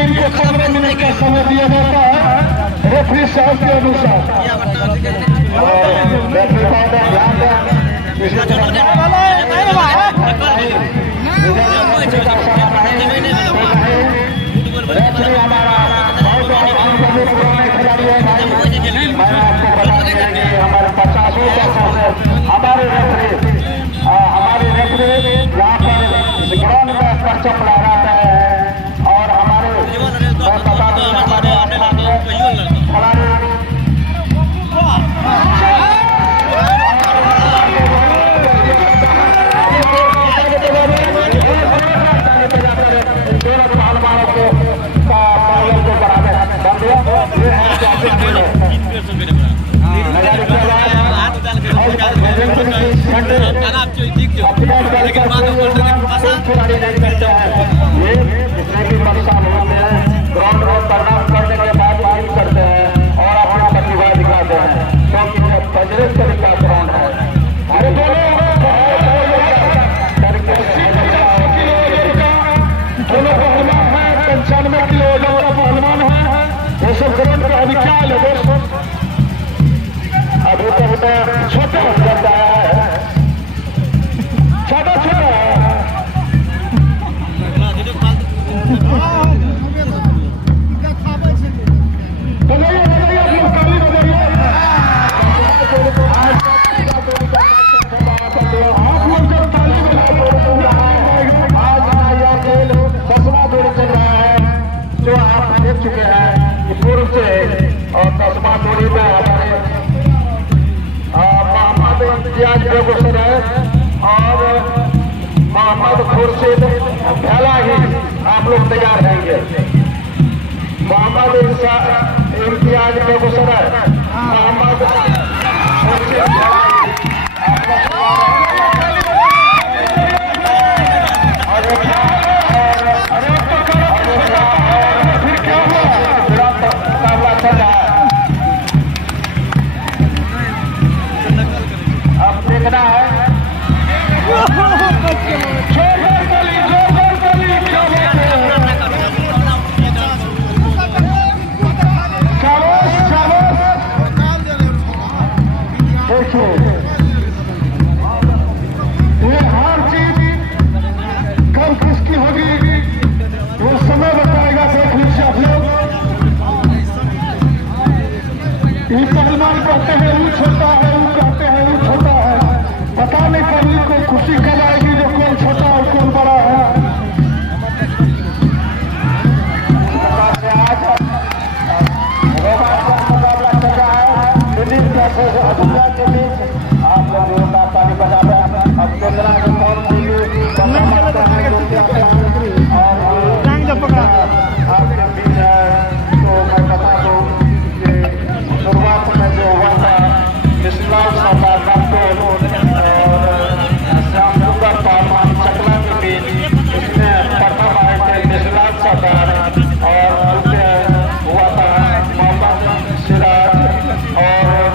इनको 15 मिनट का समय दिया जाता है रेफरी साहब के अनुसार। हमारे 50 रेफरी यहाँ पर ग्राउंड में पर्चा पड़ा रहा है और हमारे बता दें हमारे खिलाड़ी ग्राउंड में परिणाम करने के बाद माइल करते हैं और अपना प्रतिभा दिखाते हैं क्योंकि बजरंग तरीका ग्राउंड है। दोनों पहलवान है 95 किलो वाला पहलवान है वो सब ग्राउंड का अधिकार है दोस्तों। अभी तो छोटा जाता है छोटा छोटा जो आप देख चुके हैं कि पूर्व से और 10वां दूरी में हमारे मोहम्मद इम्तियाज बेगूसराय और मोहम्मद खुर्शीद पहला ही आप लोग तैयार रहेंगे। मोहम्मद इम्तियाज बेगूसराय मोहम्मद खुर्शीद देखना है ये हर चीज कब किसकी होगी वो समय बताएगा। देख लीजिए आप लोग ये पहलवान कहते हैं वो छोटा है वो कहते हैं वो छोटा है पता नहीं पब्लिक को खुशी कब आएगी जो कौन छोटा और कौन बड़ा है। मुकाबला चल रहा है दिल्ली अधूरा के बीच आप लोगों का ताली बजा रहे हैं। अब केंद्रा के कौन आपके बीच है तो मैं बता दूं कि शुरुआत में जो हुआ था इस्लाम सरकार और श्याम सुंदर पहलवान चकला के बीच इसमें प्रथम आए थे इस्लाम सरकार और हुआ था मोहम्मद सिराज और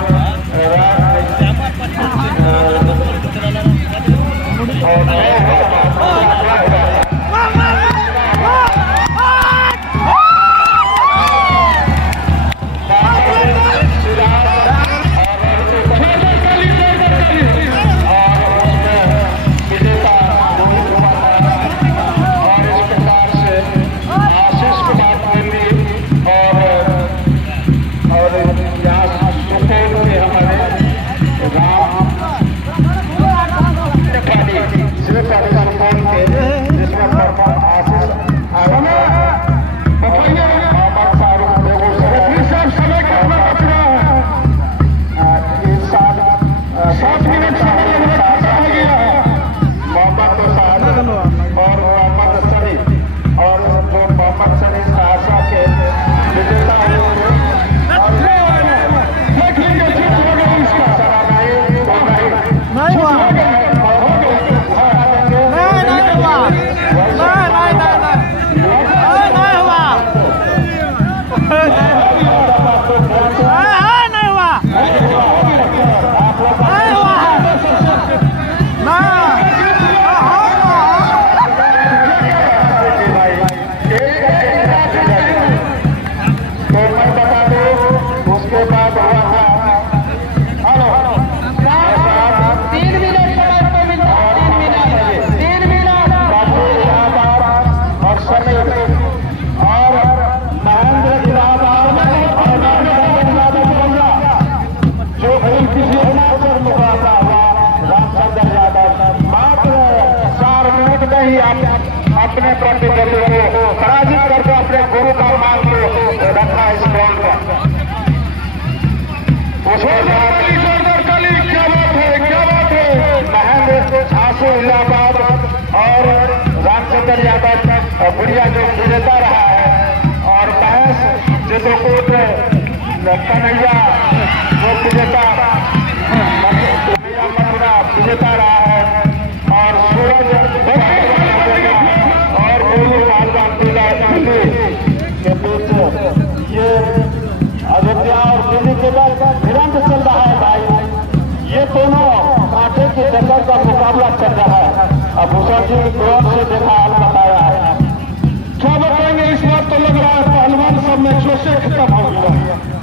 भूषण यादव गुड़िया जो विजेता रहा है और महेश चित्रकूट कन्हैया जो विजेता मथुरा विजेता रहा है और सूरज और गोलू मालवान के बीच ये अयोध्या और दिल्ली के बाद भिड़ंत चल रहा है भाई। ये दोनों कांटे की टक्कर का मुकाबला चल रहा है। अब भूषण जी गौर से देखा हाल बताया है। क्या बताएंगे इस बार तो लग रहा है पहलवान सब में जोशे खत्म हो गया।